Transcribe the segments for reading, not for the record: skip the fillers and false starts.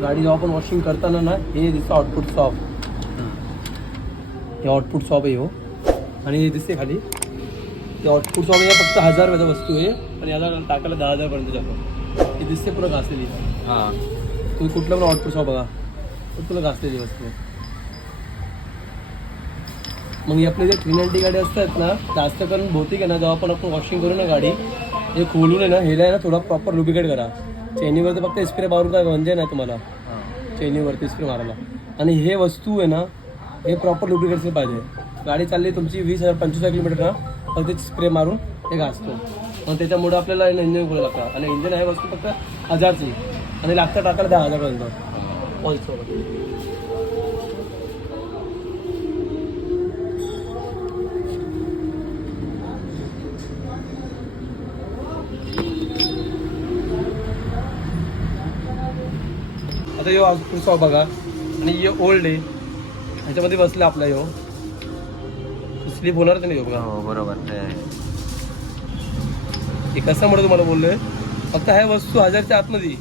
गाडी जेव्हा आपण वॉशिंग करताना ना हे दिसतं आउटपुट सॉप, हे आउटपुट सॉप आहे हो. आणि हे दिसते खाली ते आउटपुट सॉप आहे, फक्त 1000 रुपयाचा वस्तू आहे आणि याला टाकायला 10,000 पर्यंत जातो. हे दिसते पुरं घासलेली. हां तुम्ही कुठलं पण आउटपुट सॉप बघा तर तुला घासलेली वस्तू. मग ही आपली जे 390 गाडी असतात ना, जास्त करून बहुतेक आहे ना जेव्हा आपण वॉशिंग करू ना गाडी, हे खोलून आहे ना हेला आहे ना थोडा प्रॉपर लुब्रिकेट करा. चेनीवरती फक्त स्प्रे मारून काय म्हणजे नाही तुम्हाला, चेनीवरती स्प्रे मारायला. आणि हे वस्तू आहे ना हे प्रॉपर लुब्रिकेटचे पाहिजे. गाडी चालली तुमची 20,000-25,000 किलोमीटर ना, फक्त स्प्रे मारून हे घासतो. मग त्याच्यामुळे आपल्याला इंजिन खोलायला लागतं. आणि इंजिन आहे वस्तू फक्त 1000ची आणि लागतं टाकायला 10,000 पर्यंत ऑइलसोबत. आता यो आउटपुट सॉप बघा आणि हे ओल्ड आहे, ह्याच्यामध्ये बसलं आपला यो स्लीप होणार नाही बघा. हो बरोबर. हे कशामुळे तुम्हाला बोललोय, फक्त ह्या वस्तू 1000च्या आतमध्ये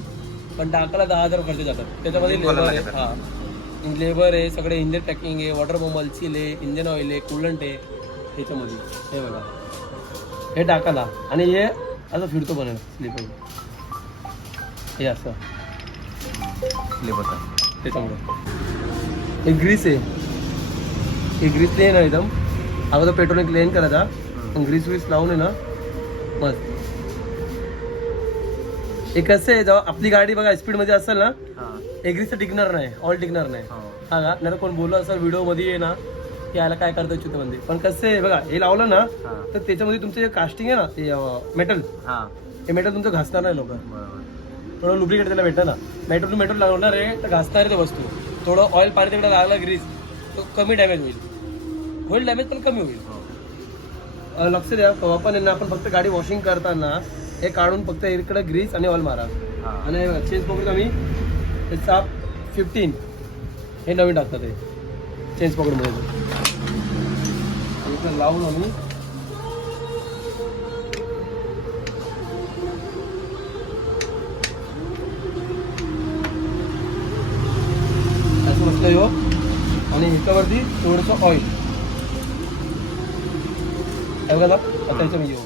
पण टाकायला 10,000 खर्च जातात. त्याच्यामध्ये लेबर आहे, हां लेबर आहे, सगळे इंजिन पॅकिंग आहे, वॉटर बॉम्बल सील आहे, इंजिन ऑइल आहे, कूलंट आहे ह्याच्यामध्ये. हे बघा हे टाकायला. आणि हे असं फिरतो पण स्लीप हे असं स्लिप होतं त्याच्यामुळं. हे ग्रीस आहे, हे ग्रीस लेन आहे एकदम. अगोदर पेट्रोल एक लेन करायचा, ग्रीस वीस लावून आहे ना मस्त. हे कसं आहे जेव्हा आपली गाडी बघा स्पीडमध्ये असेल ना, हे ग्रीस तर टिकणार नाही, ऑइल टिकणार नाही. हा का नाही तर कोण बोललं असेल व्हिडिओमध्ये आहे ना की याला काय करता चित्रामध्ये. पण कसं आहे बघा हे लावलं ना तर त्याच्यामध्ये तुमचं जे कास्टिंग आहे ना ते मेटल, हे मेटल तुमचं घासणार नाही लोक. थोडं लुब्रिकेट त्याला भेटतं ना, मेटल लागणार आहे तर घासणार आहे ते वस्तू. थोडं ऑइल पाणी तिकडे लागला ग्रीस तो कमी डॅमेज होईल डॅमेज पण कमी होईल. लक्ष द्या केव्हा पण ना आपण फक्त गाडी वॉशिंग करताना हे काढून फक्त इकडे ग्रीस आणि ऑइल मारा. आणि चेंज पकडतो आम्ही त्याचा 15 हे नवीन टाकतात हे चेंज पकडमध्ये लावून आम्ही बसलं हो. आणि ह्याच्यावरती थोडंसं ऑइल बघा आता याचं मी येऊ